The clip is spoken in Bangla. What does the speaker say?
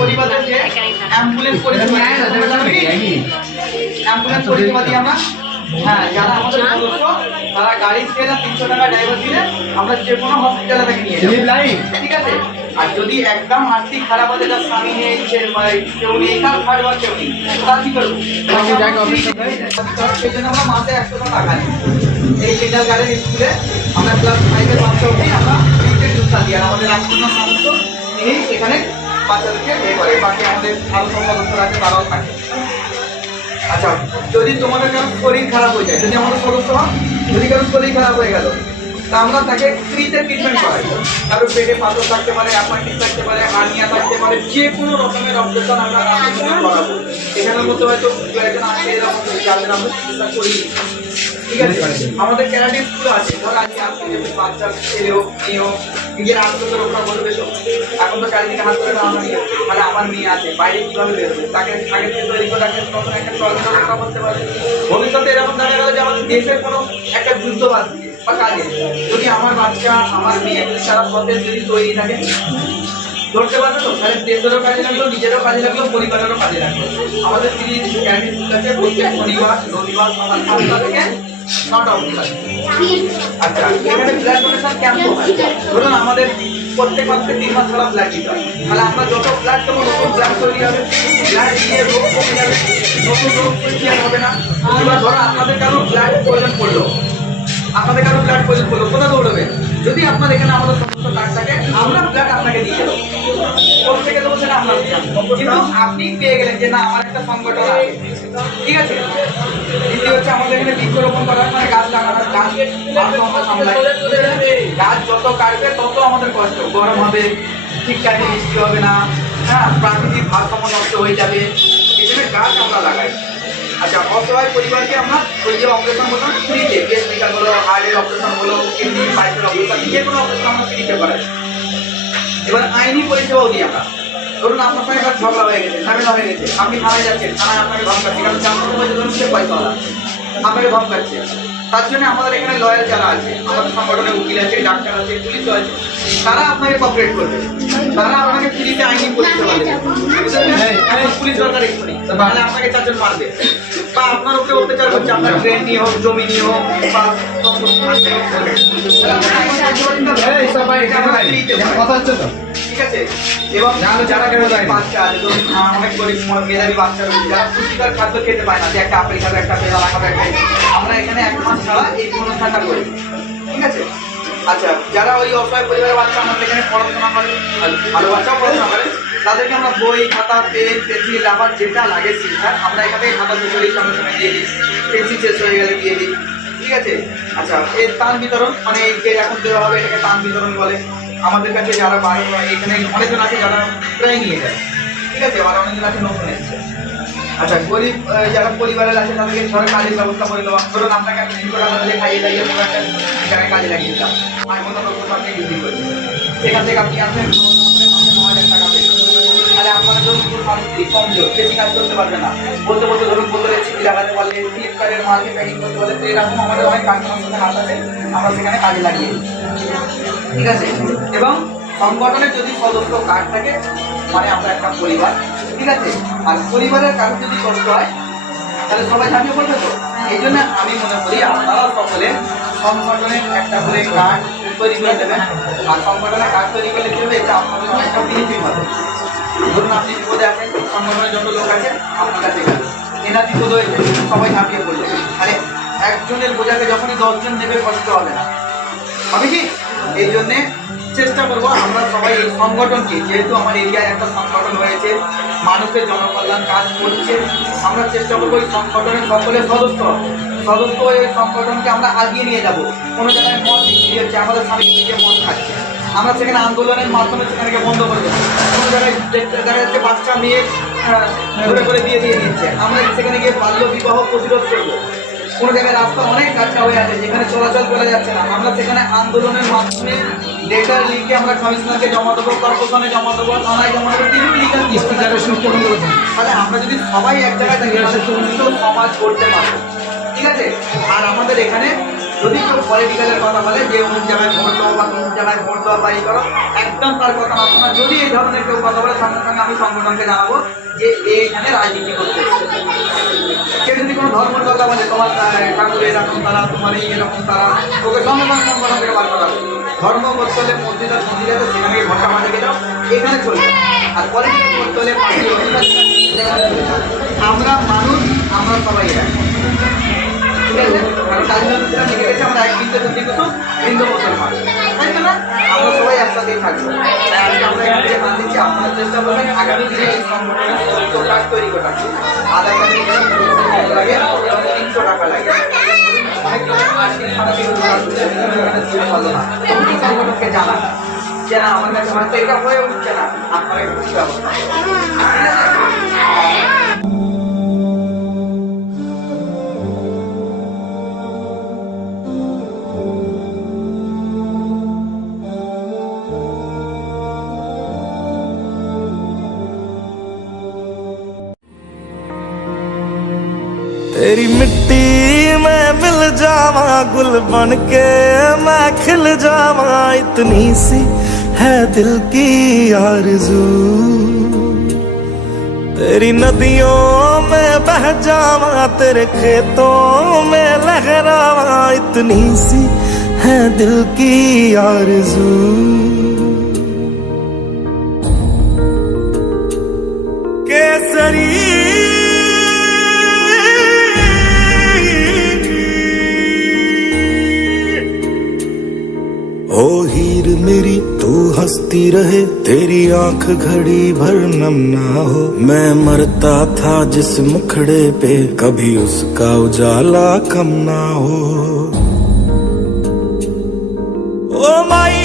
পরিবারের যে অ্যাম্বুলেন্স পরিষেবা অ্যাম্বুলেন্স পরিষেবা দিই আমরা। হ্যাঁ, যারা আমাদের সদস্য তারা গাড়ি ছেড়ে 300 টাকা ড্রাইভার দিলে আমরা যে কোনো হসপিটালে তাকে নিয়ে যাবো, ঠিক আছে। আর যদি একদম আর্থিক খারাপ হতে তার স্বামী নেই, কেউ নেই, তার খাটবার কেউ নেই, তার কি করবো? সেই জন্য আমরা মাসে 100 টাকা নিই। এই সেন্ট্রাল গার্ডেন স্কুলে আমরা ক্লাস 5-এর বাচ্চা অবধি আমরা ফ্রিতে শিক্ষা দিই। আর আমাদের রাষ্ট্রীয় সমস্ত নিয়েই এখানে বাচ্চাদেরকে এ করে, বাকি আমাদের আরো সব সদস্যরা আছে তারাও থাকে। আচ্ছা, যদি তোমাদের কারো শরীর খারাপ হয়ে যায়, যদি আমাদের সদস্য হয়, যদি কারো শরীর খারাপ হয়ে গেল, তা আমরা তাকে ফ্রিতে ট্রিটমেন্ট করাই। কারো পেটে পাথর থাকতে পারে, অ্যাপয়েন্টিস থাকতে পারে, হার্নিয়া থাকতে পারে, যে কোনো রকমের অপারেশন আমরা করাবো। এখানের মধ্যে হয়তো একজন আছে এরকম যাদের আমরা চিকিৎসা করি, ঠিক আছে। আমাদের ক্যারাটে স্কুল আছে, ধর আজকে আসলে বাচ্চা ছেলে হোক মেয়ে হোক, নিজের আত্মকে রক্ষা করবে। এখন তো চারিদিকে হাত ধরে নামানো নিয়ে হচ্ছে, মানে আমার মেয়ে আছে, বাইরে কিভাবে বেরোবে, তাকে আগে থেকে তৈরি করে রাখলে নতুন একটা চলাচল রক্ষা করতে পারবে। ভবিষ্যতে এরকম দেখা গেল যে আমাদের দেশের কোনো একটা যুদ্ধ বাঁধবে বা কাজে, যদি আমার বাচ্চা আমার মেয়ে সারা পথে যদি তৈরি থাকে, ধরতে পারবে তো, তাহলে দেশেরও কাজে লাগলো, নিজেরও কাজে লাগলো, পরিবারেরও কাজে লাগলো। আমাদের তিনি ক্যান্টিন স্কুল আছে, প্রত্যেক শনিবার রবিবার সকাল 5টা থেকে 9টা অবধি থাকে। আচ্ছা, এখানে ব্লাড ডোনেশন ক্যাম্প হয়। ধরুন আমাদের প্রত্যেক মাসে 3 মাস ছাড়া ব্লাড দিতে হয়, তাহলে আমরা যত ব্লাড দেবো নতুন ব্লাড তৈরি হবে, ব্লাড দিয়ে রোগ কমে যাবে, নতুন রোগ সৃষ্টি হবে না। এবার ধরো আপনাদের কারো ব্লাড প্রয়োজন পড়লো, কোথা দৌড়বে? যদি আপনার এখানে আমাদের সমস্ত কার্ড থাকে, আমরা ব্লাড আপনাকে দিয়ে দেবো। কোথা থেকে দেবো সেটা আপনার, কিন্তু আপনি পেয়ে গেলেন যে না আমার একটা সংগঠন আছে, ঠিক আছে। দ্বিতীয় হচ্ছে আমাদের এখানে বৃক্ষরোপণ করার, মানে গাছ লাগানোর, গাছ যত কাটবে তত আমাদের কষ্ট, গরম হবে, ঠিকঠাক বৃষ্টি হবে না, হ্যাঁ, প্রাকৃতিক ভারসাম্য নষ্ট হয়ে যাবে, এই জন্য গাছ আমরা লাগাই। আচ্ছা, অসহায় পরিবারকে আমরা ওই যে অপারেশন বললাম ফ্রিতে, পেস মেকার হলো, হার্টের অপারেশন হলো, কিডনি পাইপের অপারেশন, যে কোনো অপারেশন আমরা ফ্রিতে করাই। এবার আইনি পরিষেবাও দিই আমরা। ধরুন আপনার সঙ্গে একটা ঝগড়া হয়ে গেছে, ঝামেলা হয়ে গেছে, আপনি থানায় যাচ্ছেন, থানায় আপনাকে ধমকাচ্ছে, কারণ জানতে পারছে ধরুন সে পয়সাওয়ালা আপনাকে ধমকাচ্ছে। তার জন্য আমাদের এখানে লয়ার যারা আছে, আমাদের সংগঠনে উকিল আছে, ডাক্তার আছে, পুলিশও আছে, তারা আপনাকে কোঅপারেট করবে, তারা আপনাকে ফ্রিতে আইনি পরিষেবা দেবে। পুলিশ দরকার এক্ষুনি, তাহলে আপনাকে 4 জন মারবে বা আপনার উপরে অত্যাচার করছে, আপনার ট্রেন নিয়ে হোক, জমি নিয়ে হোক বা কথা হচ্ছে তো, ঠিক আছে। এবং যারা বাচ্চা আছে, অনেক গরিব মেধাবী বাচ্চা রয়েছে, যারা পুষ্টিকর খাদ্য খেতে পায় না, যে একটা আপেল খাবে, একটা পেয়ারা খাবে, আমরা এখানে 1 মাস ছাড়া এই অনুষ্ঠানটা করি, ঠিক আছে। আচ্ছা, যারা ওই অসহায় পরিবারের বাচ্চা আমাদের এখানে পড়াশোনা করে, ভালো বাচ্চাও পড়াশোনা করে, তাদেরকে আমরা বই, খাতা, পেন, পেন্সিল, রাবার যেটা লাগে শিক্ষার, আমরা এখান থেকে খাতা শেষ হলে সঙ্গে সঙ্গে দিয়ে দিই, পেন্সিল শেষ হয়ে গেলে দিয়ে দিই, ঠিক আছে। আচ্ছা, এর ত্রাণ বিতরণ, মানে এই যে এখন দেওয়া হবে এটাকে ত্রাণ বিতরণ বলে। আমাদের কাছে যারা বাইরে, এখানে অনেকজন আছে যারা প্রায় নিয়ে যায়, ঠিক আছে, আর অনেকজন আছে নতুন এসছে। আচ্ছা, গরিব যারা পরিবারের আছে তাদেরকে ঘরে কাজের ব্যবস্থা করে দেওয়া। ধরুন আপনাকে একটা 300 টাকা দিয়ে খাইয়ে দাইয়ে একটা কাজে লাগিয়ে দিলাম, আর কোনো লোক আপনি বিক্রি করছেন, সেখান থেকে আপনি আসবেন 9,000 টাকা পেলেন, তাহলে আপনার ধরুন মানসিক কমজোর, বেশি কাজ করতে পারবে না, বলতে বলতে ধরুন বোতলে চিঠি লাগাতে পারলে, ফ্লিপকার্টের মালকে প্যাকিং করতে পারলে, তো এরকম আমাদের অনেক কারখানার সাথে হাত আছে, আমরা সেখানে কাজে লাগিয়ে দিই, ঠিক আছে। এবং সংগঠনের যদি সদস্য কার্ড থাকে, মানে আমরা একটা পরিবার, ঠিক আছে। আর পরিবারের কারো যদি কষ্ট হয় তাহলে সবাই ঝাঁপিয়ে পড়বে তো। এই জন্য আমি মনে করি আপনারা সকলে সংগঠনের একটা করে কার্ড তৈরি করে দেবেন। আর সংগঠনের কার্ড তৈরি করলে কি হবে, এটা আপনাদের একটা বেনিফিট হবে। ধরুন আপনি বিপদে আছেন, সংগঠনের যত লোক আছে আপনার কাছে গেলেন, এরা বিপদ হয়েছে, সবাই ঝাঁপিয়ে পড়লো, আরে একজনের বোঝাকে যখনই 10 জন নেবে কষ্ট হবে না, হবে কি? এই জন্যে চেষ্টা করবো আমরা সবাই এই সংগঠনকে, যেহেতু আমার এরিয়ায় একটা সংগঠন হয়েছে, মানুষের জনকল্যাণ কাজ করছে, আমরা চেষ্টা করবো এই সংগঠনের সকলের সদস্য এই সংগঠনকে আমরা আগিয়ে নিয়ে যাব। কোনো জায়গায় মদ বিক্রি হচ্ছে, আমাদের স্বামী থেকে মদ খাচ্ছে, আমরা সেখানে আন্দোলনের মাধ্যমে সেখানে বন্ধ করে দেবো। কোনো জায়গায় দেখা যাচ্ছে বাচ্চা মেয়ে ধরে করে দিয়ে দিচ্ছে, আমরা সেখানে গিয়ে বাল্য বিবাহ প্রতিরোধ করবো। কোনো জায়গায় রাস্তা অনেক কাঁচা হয়ে আছে, যেখানে চলাচল করা যাচ্ছে না, আমরা সেখানে আন্দোলনের মাধ্যমে লেটার লিখে আমরা কমিশনারকে জমা দেবো, কর্পোরেশনে জমা দেবো, থানায় জমা দেবো, কিন্তু লিখার তাহলে আমরা যদি সবাই এক জায়গায় থাকি সুস্থ সমাজ করতে পারবো, ঠিক আছে। আর আমাদের এখানে যদি কেউ পলিটিক্যালের কথা বলে যে অমুক জায়গায় ভোট দেবো বা অমুক জায়গায় ভোট দেওয়া বা এই করো, একদম তার কথা মানবো না। যদি এই ধরনের কেউ কথা বলে সঙ্গে সঙ্গে আমি সংগঠনকে জানাবো যে এখানে রাজনীতি করতে এসেছে। কেউ যদি কোনো ধর্মের কথা বলে তোমার ঠাকুর এরকম তারা, তোমার এই এরকম তারা, ওকে সঙ্গে সঙ্গে সংগঠন থেকে বার করা হবে। ধর্ম করতে হলে মসজিদে সেখানে ঘন্টা মাঝে গেলেও এখানে চলবে। আর পলিটিক্যাল করতে হলে আমরা মানুষ, আমরা সবাই এক, ঠিক আছে? কারণ স্বাধীনতা লিখে গেছে আমরা এক হিন্দু দুটি কুসুম হিন্দু মুসলমান, তাই তো না? আমরা সবাই একসাথেই থাকবো। তাই আজকে আমরা এখানে যে কাজ দিচ্ছি, আপনারা চেষ্টা করবেন আগামী দিনে এই সংগঠনের সমস্ত কাজ তৈরি করা। আধার কার্ডে লাগে 300 টাকা লাগে। অনেক আজকে সারা দিন ভালো না, এই সংগঠনকে জানা যে না আমার কাছে হয়তো এটা হয়ে উঠছে না, আপনারা একটু ব্যবস্থা तेरी मिट्टी में मिल जावा, गुल बन के मैं खिल जावा, इतनी सी है दिल की आरज़ू। तेरी नदियों में बह जावा, तेरे खेतों में लहरावा, इतनी सी है दिल की आरज़ू। केसरी ओ हीर मेरी तू हंसती रहे, तेरी आंख घड़ी भर नम ना हो। मैं मरता था जिस मुखड़े पे, कभी उसका उजाला कम ना हो। ओ माई